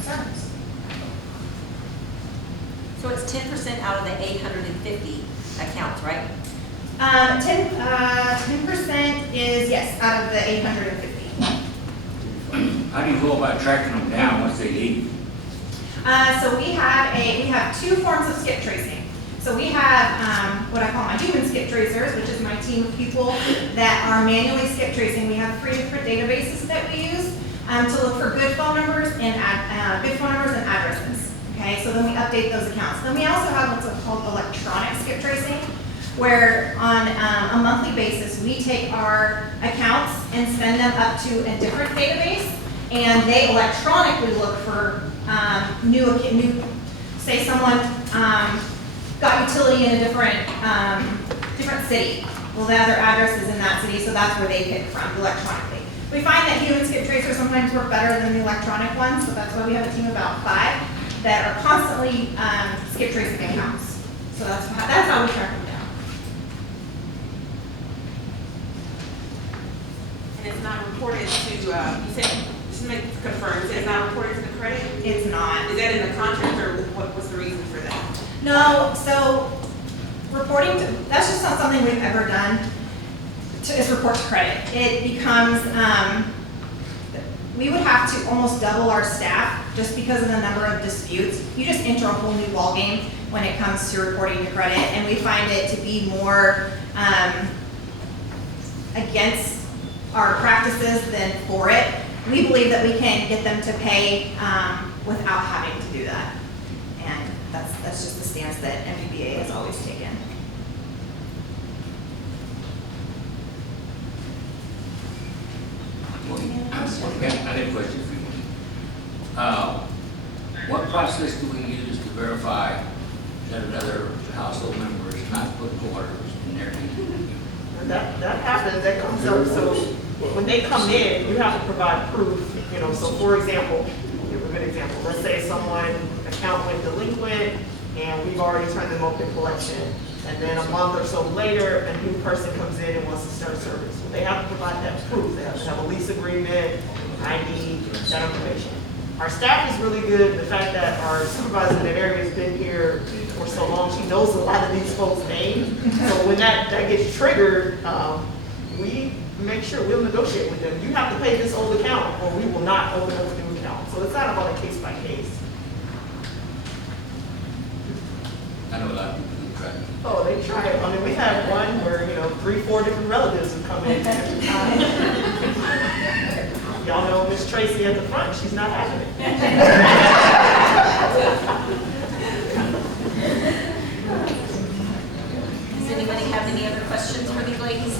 concerns. So it's 10% out of the 850 accounts, right? 10% is, yes, out of the 850. How do you go about tracking them down once they leave? So we have two forms of skip tracing. So we have what I call my human skip tracers, which is my team of people that are manually skip tracing. We have 3 different databases that we use to look for good phone numbers and addresses. Okay, so then we update those accounts. Then we also have what's called electronic skip tracing, where on a monthly basis we take our accounts and send them up to a different database, and they electronically look for new. Say someone got utility in a different city. Well, the other address is in that city, so that's where they pick from electronically. We find that human skip tracers sometimes work better than the electronic ones, so that's why we have a team of about 5 that are constantly skip tracing accounts. So that's how we track them down. And it's not reported to, you said, just make confirm, it's not reported to the credit? It's not. Is that in the contract, or what's the reason for that? No, so reporting to, that's just not something we've ever done, is report to credit. It becomes, we would have to almost double our staff just because of the number of disputes. You just enter a whole new ballgame when it comes to reporting to credit, and we find it to be more against our practices than for it. We believe that we can get them to pay without having to do that. And that's just the stance that MPBA has always taken. I have a question for you. What process do we use to verify that another household member is not putting quarters in their name? That happens, that comes up, so when they come in, you have to provide proof, so for example, give a good example, let's say someone account went delinquent and we've already turned them open collection, and then a month or so later, a new person comes in and wants to start service. So they have to provide that proof, they have to have a lease agreement, ID, that information. Our staff is really good, the fact that our supervisor in that area has been here for so long, she knows a lot of these folks' names. So when that gets triggered, we make sure we'll negotiate with them. You have to pay this old account or we will not open up a new account. So it's not about a case by case. I know a lot of people do try to. Oh, they try it. I mean, we had one where, 3-4 different relatives would come in every time. Y'all know Miss Tracy at the front, she's not having it. Does anybody have any other questions for these ladies?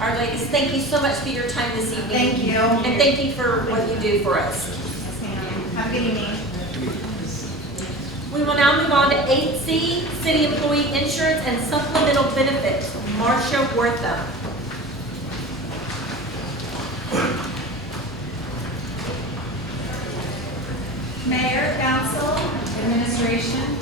All right, ladies, thank you so much for your time this evening. Thank you. And thank you for what you do for us. Yes, ma'am. Have a good evening. We will now move on to 8C, City Employee Insurance and Supplemental Benefits. Marcia Wortham. Mayor, Council, Administration,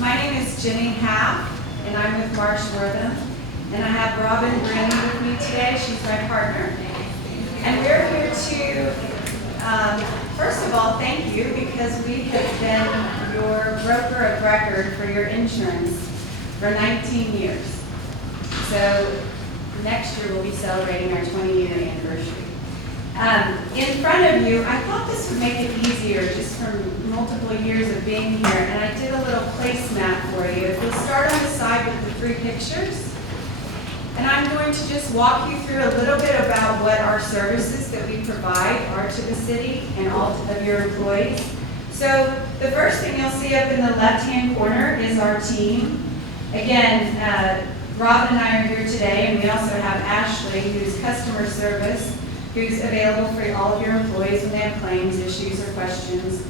my name is Jenny Happ, and I'm with Marsh Wortham. And I have Robin Brennan with me today, she's my partner. And we're here to, first of all, thank you, because we have been your broker of record for your insurance for 19 years. So next year we'll be celebrating our 20-year anniversary. In front of you, I thought this would make it easier just from multiple years of being here, and I did a little placemat for you. We'll start on the side with the 3 pictures, and I'm going to just walk you through a little bit about what our services that we provide are to the city and all of your employees. So the first thing you'll see up in the left-hand corner is our team. Again, Robin and I are here today, and we also have Ashley, who's customer service, who's available for all of your employees when they have claims, issues, or questions.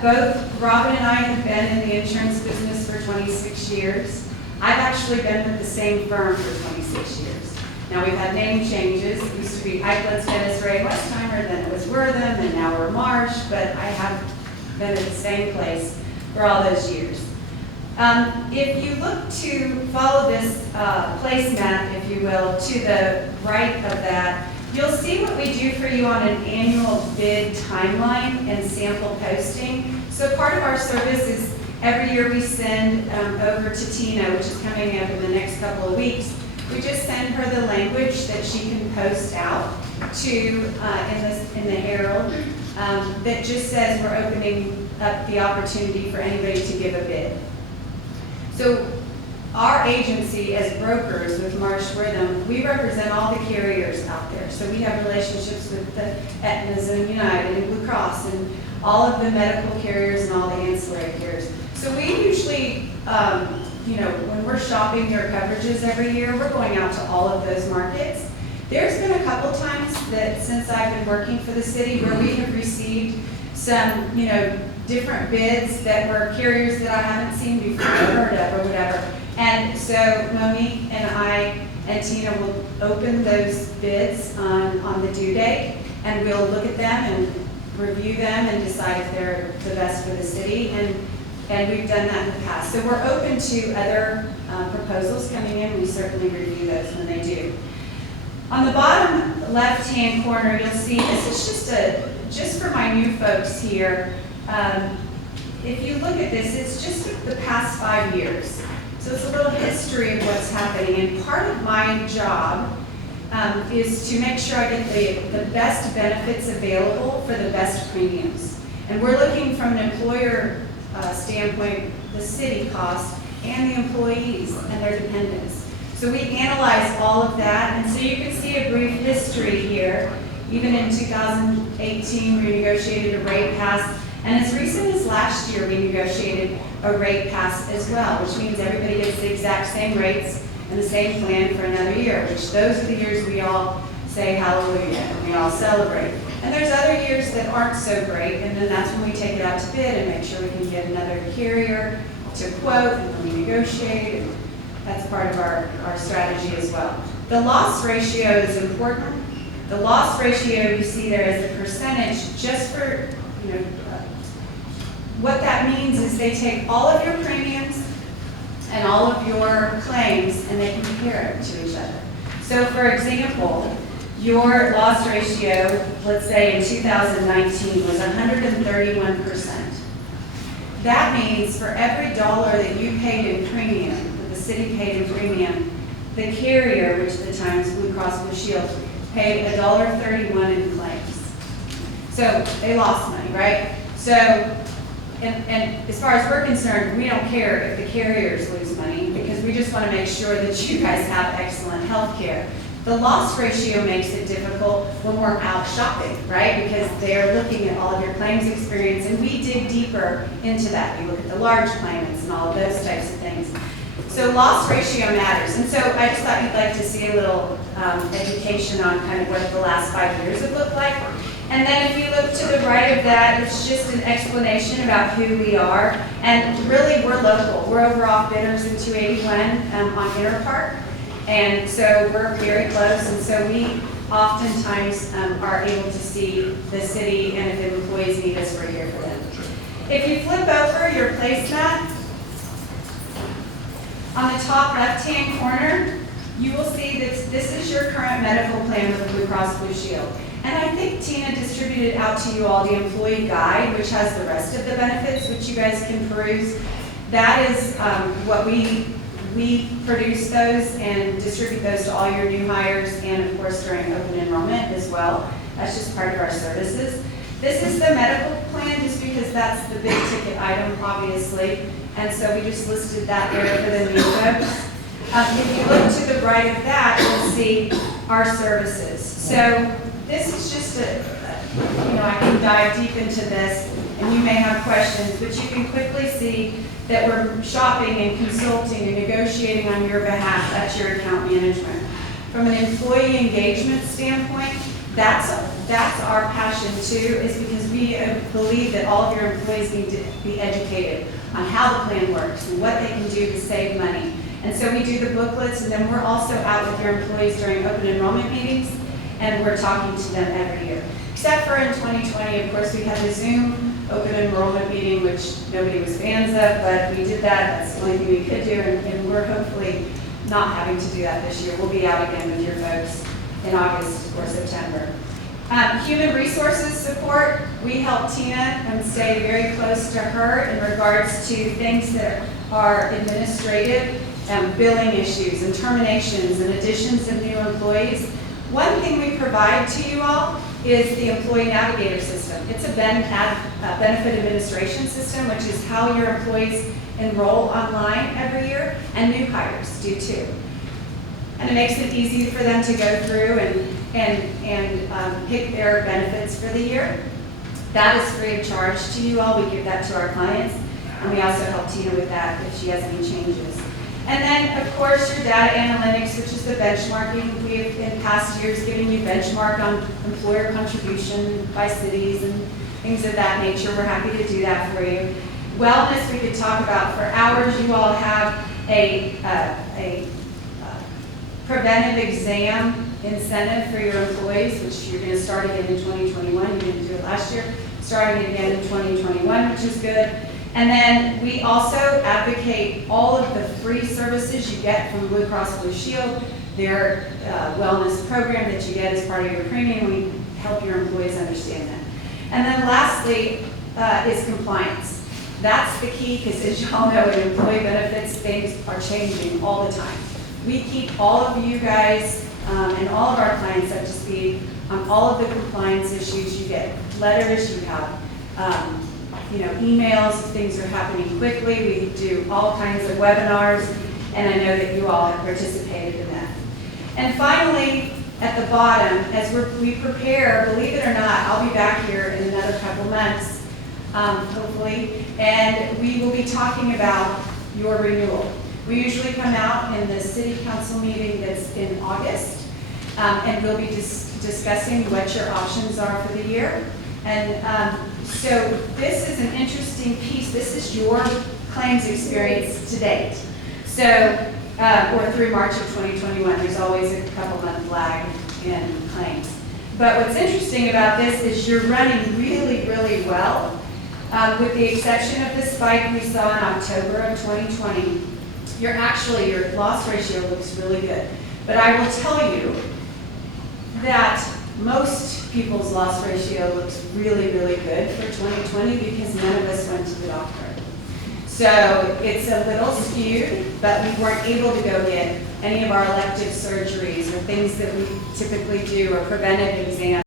Both Robin and I have been in the insurance business for 26 years. I've actually been with the same firm for 26 years. Now we've had name changes. It used to be Eichlitz, Dennis, Ray, Westheimer, then it was Wortham, and now we're Marsh, but I have been at the same place for all those years. If you look to follow this placemat, if you will, to the right of that, You'll see what we do for you on an annual bid timeline and sample posting. So part of our service is every year we send over to Tina, which is coming up in the next couple of weeks. We just send her the language that she can post out to in the Herald that just says we're opening up the opportunity for anybody to give a bid. So our agency as brokers with Marsh Rhythm, we represent all the carriers out there. So we have relationships with the Aetnas and United and Blue Cross and all of the medical carriers and all the ancillary carriers. So we usually, when we're shopping their coverages every year, we're going out to all of those markets. There's been a couple times that since I've been working for the city where we have received some, different bids that were carriers that I haven't seen before or heard of or whatever. And so Monique and I and Tina will open those bids on the due date, and we'll look at them and review them and decide if they're the best for the city. And we've done that in the past. So we're open to other proposals coming in. We certainly review those when they do. On the bottom left-hand corner, you'll see this is just for my new folks here. If you look at this, it's just the past 5 years. So it's a little history of what's happening. And part of my job is to make sure I get the best benefits available for the best premiums. And we're looking from an employer standpoint, the city cost, and the employees and their dependents. So we analyze all of that, and so you can see a brief history here. Even in 2018, we negotiated a rate pass, and as recent as last year, we negotiated a rate pass as well, which means everybody gets the exact same rates and the same plan for another year, which those are the years we all say hallelujah, and we all celebrate. And there's other years that aren't so great, and then that's when we take it out to bid and make sure we can get another carrier to quote, and then we negotiate, and that's part of our strategy as well. The loss ratio is important. The loss ratio you see there is a percentage just for, what that means is they take all of your premiums and all of your claims and they compare it to each other. So for example, your loss ratio, let's say in 2019, was 131%. That means for every dollar that you paid in premium, that the city paid in premium, the carrier, which at the time was Blue Cross Blue Shield, paid $1.31 in claims. So they lost money, right? So, and as far as we're concerned, we don't care if the carriers lose money because we just want to make sure that you guys have excellent health care. The loss ratio makes it difficult when we're out shopping, right? Because they're looking at all of your claims experience, and we dig deeper into that. We look at the large claimants and all of those types of things. So loss ratio matters. And so I just thought you'd like to see a little education on kind of what the last 5 years have looked like. And then if you look to the right of that, it's just an explanation about who we are. And really, we're local. We're over off Bidders in 281 on Inter Park. And so we're very close. And so we oftentimes are able to see the city, and if employees need us, we're here for them. If you flip over your placemat, on the top left-hand corner, you will see that this is your current medical plan with Blue Cross Blue Shield. And I think Tina distributed out to you all the employee guide, which has the rest of the benefits, which you guys can peruse. That is what we produce those and distribute those to all your new hires, and of course during open enrollment as well. That's just part of our services. This is the medical plan, just because that's the big ticket item, obviously. And so we just listed that there for the new folks. If you look to the right of that, you'll see our services. So this is just I can dive deep into this, and you may have questions, but you can quickly see that we're shopping and consulting and negotiating on your behalf. That's your account management. From an employee engagement standpoint, that's our passion too, is because we believe that all of your employees need to be educated on how the plan works and what they can do to save money. And so we do the booklets, and then we're also out with your employees during open enrollment meetings, and we're talking to them every year. Except for in 2020, of course, we had the Zoom open enrollment meeting, which nobody was fans of, but we did that. That's the only thing we could do, and we're hopefully not having to do that this year. We'll be out again with your folks in August or September. Human resources support, we help Tina and stay very close to her in regards to things that are administrative, billing issues and terminations and additions of new employees. One thing we provide to you all is the employee navigator system. It's a benefit administration system, which is how your employees enroll online every year, and new hires do too. And it makes it easy for them to go through and pick their benefits for the year. That is free of charge to you all. We give that to our clients, and we also help Tina with that if she has any changes. And then, of course, your data analytics, which is the benchmarking. We have in past years given you benchmark on employer contribution by cities and things of that nature. We're happy to do that for you. Wellness, we could talk about for hours. You all have a preventive exam incentive for your employees, which you're going to start again in 2021. You didn't do it last year. Starting again in 2021, which is good. And then we also advocate all of the free services you get from Blue Cross Blue Shield, their wellness program that you get as part of your premium. We help your employees understand that. And then lastly is compliance. That's the key, because as you all know, in employee benefits, things are changing all the time. We keep all of you guys and all of our clients up to speed on all of the compliance issues. You get letters, you have emails, things are happening quickly. We do all kinds of webinars, and I know that you all have participated in that. And finally, at the bottom, as we prepare, believe it or not, I'll be back here in another couple months, hopefully, and we will be talking about your renewal. We usually come out in the city council meeting that's in August, and we'll be discussing what your options are for the year. And so this is an interesting piece. This is your claims experience to date. So, or through March of 2021, there's always a couple month lag in claims. But what's interesting about this is you're running really, really well, with the exception of the spike we saw in October of 2020. Your loss ratio looks really good. But I will tell you that most people's loss ratio looks really, really good for 2020 because none of us went to the doctor. So it's a little skewed, but we weren't able to go get any of our elective surgeries or things that we typically do or preventive exams.